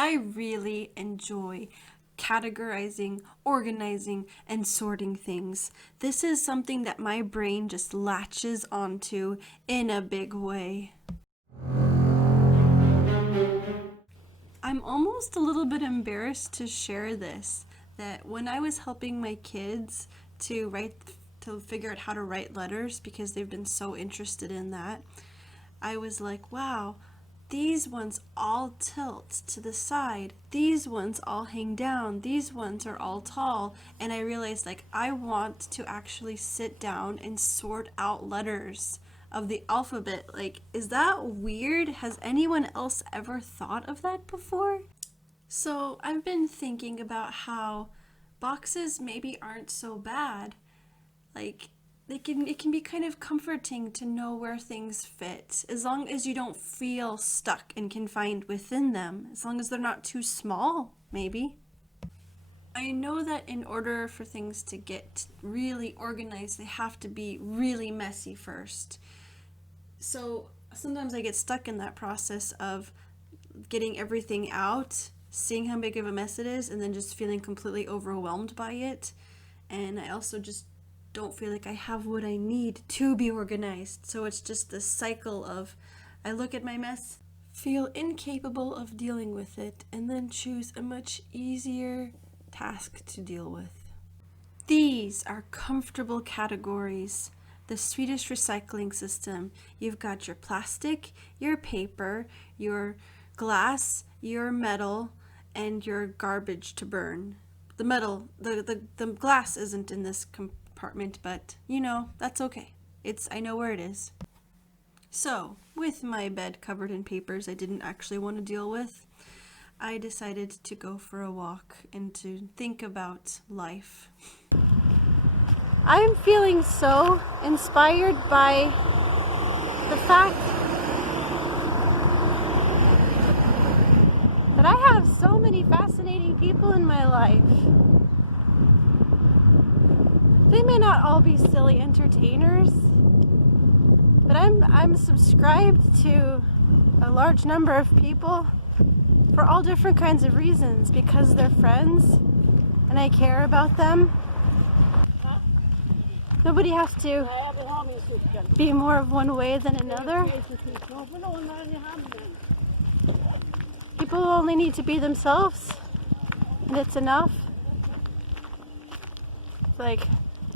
I really enjoy categorizing, organizing, and sorting things. This is something that my brain just latches onto in a big way. I'm almost a little bit embarrassed to share this, that when I was helping my kids to figure out how to write letters because they've been so interested in that, I was like, wow, these ones all tilt to the side, these ones all hang down, these ones are all tall, and I realized, like, I want to actually sit down and sort out letters of the alphabet. Like, is that weird? Has anyone else ever thought of that before? So I've been thinking about how boxes maybe aren't so bad. Like, it can be kind of comforting to know where things fit, as long as you don't feel stuck and confined within them, as long as they're not too small, maybe. I know that in order for things to get really organized, they have to be really messy first. So sometimes I get stuck in that process of getting everything out, seeing how big of a mess it is, and then just feeling completely overwhelmed by it. And I also just don't feel like I have what I need to be organized. So it's just this cycle of I look at my mess, feel incapable of dealing with it, and then choose a much easier task to deal with. These are comfortable categories. The Swedish recycling system. You've got your plastic, your paper, your glass, your metal, and your garbage to burn. The metal, the glass isn't in this compartment, but that's okay. I know where it is. So, with my bed covered in papers I didn't actually want to deal with, I decided to go for a walk and to think about life. I'm feeling so inspired by the fact that I have so many fascinating people in my life. They may not all be silly entertainers, but I'm subscribed to a large number of people for all different kinds of reasons, because they're friends and I care about them. Nobody has to be more of one way than another. People only need to be themselves, and it's enough. Like,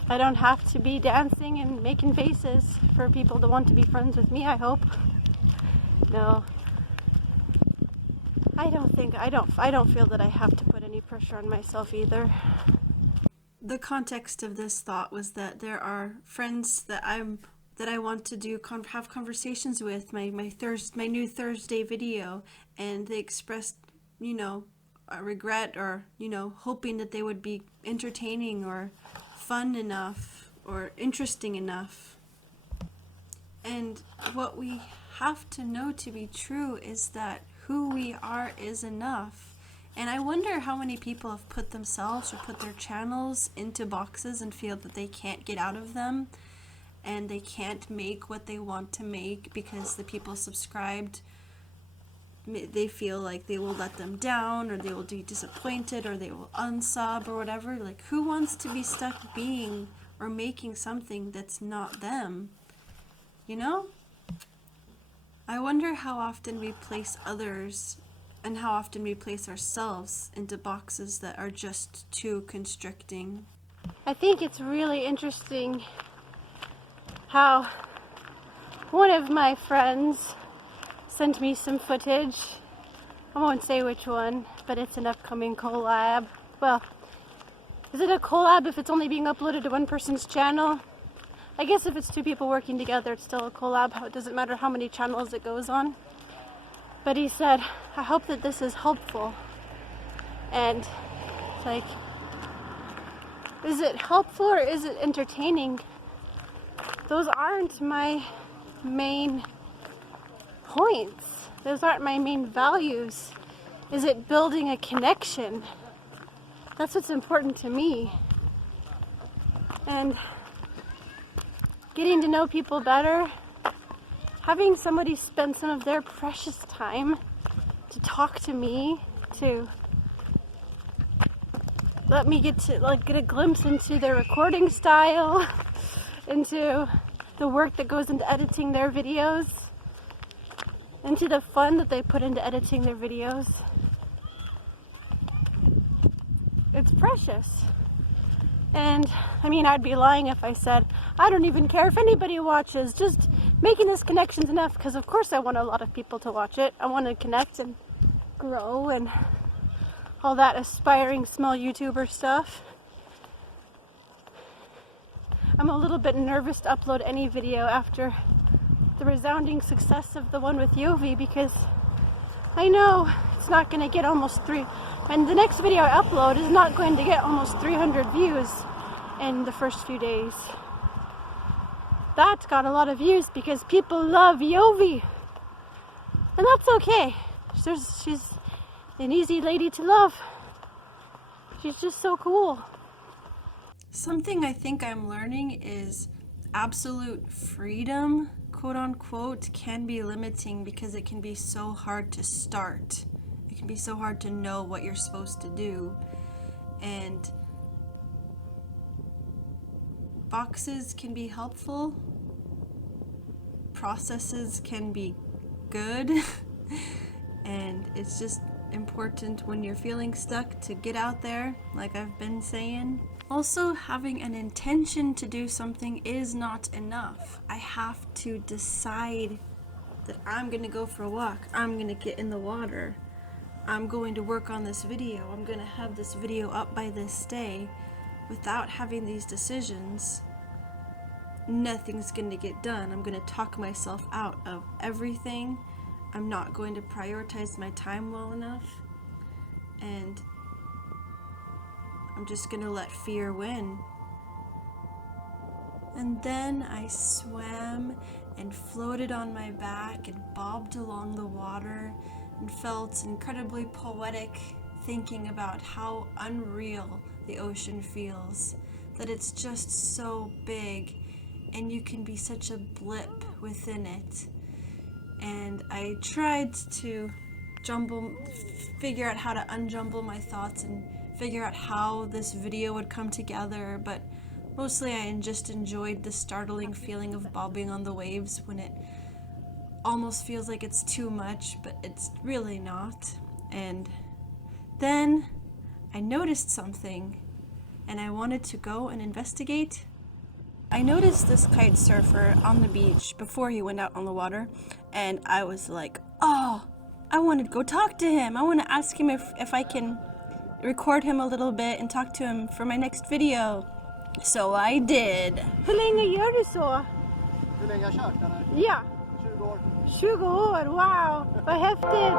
I don't have to be dancing and making faces for people to want to be friends with me, I hope. No. I don't feel that I have to put any pressure on myself either. The context of this thought was that there are friends that I want to have conversations with, my new Thursday video, and they expressed, a regret or, hoping that they would be entertaining or fun enough or interesting enough. And what we have to know to be true is that who we are is enough. And I wonder how many people have put themselves or put their channels into boxes and feel that they can't get out of them, and they can't make what they want to make because the people subscribed, they feel like they will let them down, or they will be disappointed, or they will unsub or whatever. Like, who wants to be stuck being or making something that's not them? I wonder how often we place others and how often we place ourselves into boxes that are just too constricting. I think it's really interesting how one of my friends sent me some footage. I won't say which one, but it's an upcoming collab. Well, is it a collab if it's only being uploaded to one person's channel? I guess if it's two people working together, it's still a collab. It doesn't matter how many channels it goes on. But he said, I hope that this is helpful. And it's like, is it helpful or is it entertaining? Those aren't my main points. Those aren't my main values. Is it building a connection? That's what's important to me. And getting to know people better, having somebody spend some of their precious time to talk to me to let me get a glimpse into their recording style, into the work that goes into editing their videos, into the fun that they put into editing their videos. It's precious. And I mean, I'd be lying if I said I don't even care if anybody watches, just making this connection's enough, because of course I want a lot of people to watch it. I want to connect and grow and all that aspiring small YouTuber stuff. I'm a little bit nervous to upload any video after the resounding success of the one with Yovi, because I know it's not going to get almost and the next video I upload is not going to get almost 300 views in the first few days. That's got a lot of views because people love Yovi, and that's okay. She's an easy lady to love. She's just so cool. Something I think I'm learning is absolute freedom, quote unquote, can be limiting because it can be so hard to start. It can be so hard to know what you're supposed to do. And boxes can be helpful. Processes can be good. And it's just important when you're feeling stuck to get out there, like I've been saying. Also, having an intention to do something is not enough. I have to decide that I'm gonna go for a walk, I'm gonna get in the water, I'm going to work on this video, I'm gonna have this video up by this day. Without having these decisions, nothing's gonna get done. I'm gonna talk myself out of everything. I'm not going to prioritize my time well enough, and I'm just gonna let fear win. And then I swam and floated on my back and bobbed along the water and felt incredibly poetic, thinking about how unreal the ocean feels, that it's just so big and you can be such a blip within it. And I tried to figure out how to unjumble my thoughts and figure out how this video would come together, but mostly I just enjoyed the startling feeling of bobbing on the waves when it almost feels like it's too much, but it's really not. And then I noticed something, and I wanted to go and investigate. I noticed this kite surfer on the beach before he went out on the water, and I was like, oh, I want to go talk to him. I want to ask him if I can record him a little bit and talk to him for my next video. So I did. Hur länge gör du så? Hur länge jag kört eller? Ja. 20 år. 20 år, wow, vad häftigt.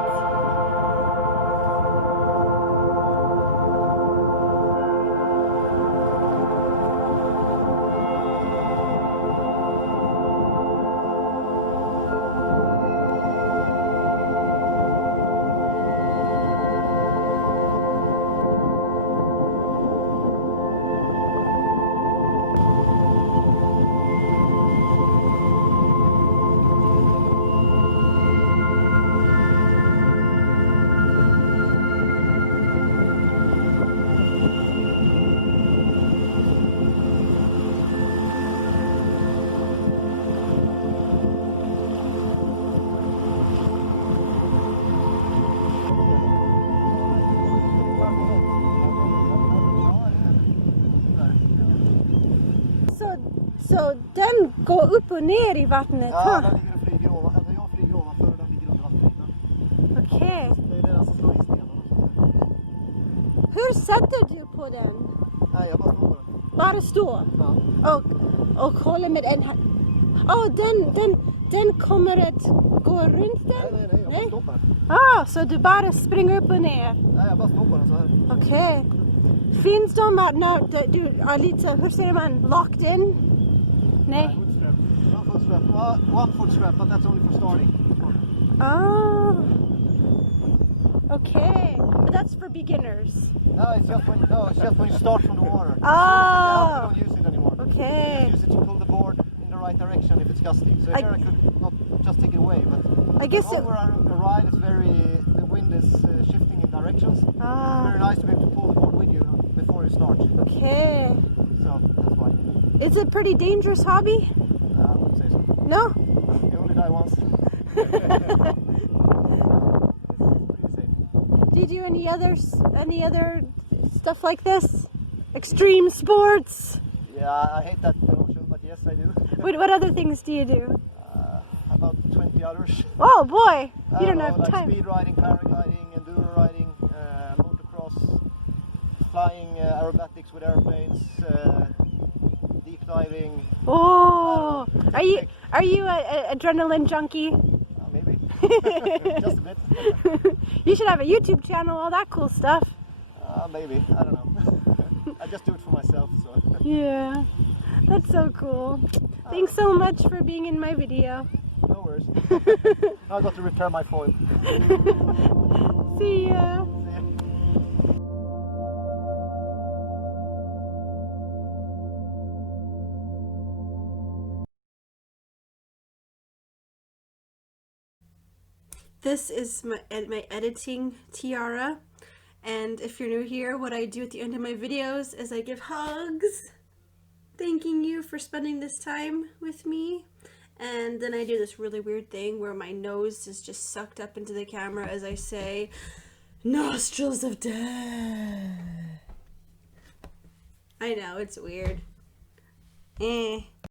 Så den går upp och ner i vattnet? Ja, den ligger och flyger ovan. Alltså jag flyger ovanför och den ligger under vattenytan. Okej. Det är den som slår i stenarna. Hur sätter du på den? Nej, jag bara står på den. Bara stå? Ja. Och håller med en hand? Den kommer att gå runt den? Nej, jag bara står på den. Så du bara springer upp och ner? Nej, jag bara står på den så här. Okej. Finns de när du är lite, hur säger man, locked in? Nej. Foot strap. One foot strap, but that's only for starting. Okay. But that's for beginners. No, it's just when you start from the water. Oh. You don't use it anymore. Okay. You just use it to pull the board in the right direction if it's gusty. So here I could not just take it away, but I guess over a ride, it's the wind is shifting in direction. It's very nice to be able to pull the board with you before you start. Okay. So that's why. Is it a pretty dangerous hobby? I wouldn't say so. No? You only die once. It's pretty safe. Do you do any other stuff like this? Extreme sports? Yeah, I hate that notion, but yes, I do. What other things do you do? About 20 others. Oh boy, you don't know, have like time. speed riding, paragliding, enduro riding, motocross, flying aerobatics with airplanes, deep diving. Oh, are you a adrenaline junkie? Maybe. Just a bit. You should have a YouTube channel, all that cool stuff. Maybe. I don't know. I just do it for myself, so. Yeah, that's so cool. Thanks so much for being in my video. No worries. Now I got to repair my foil. See ya. See ya. This is my editing tiara, and if you're new here, what I do at the end of my videos is I give hugs, thanking you for spending this time with me, and then I do this really weird thing where my nose is just sucked up into the camera as I say, nostrils of death. I know, it's weird.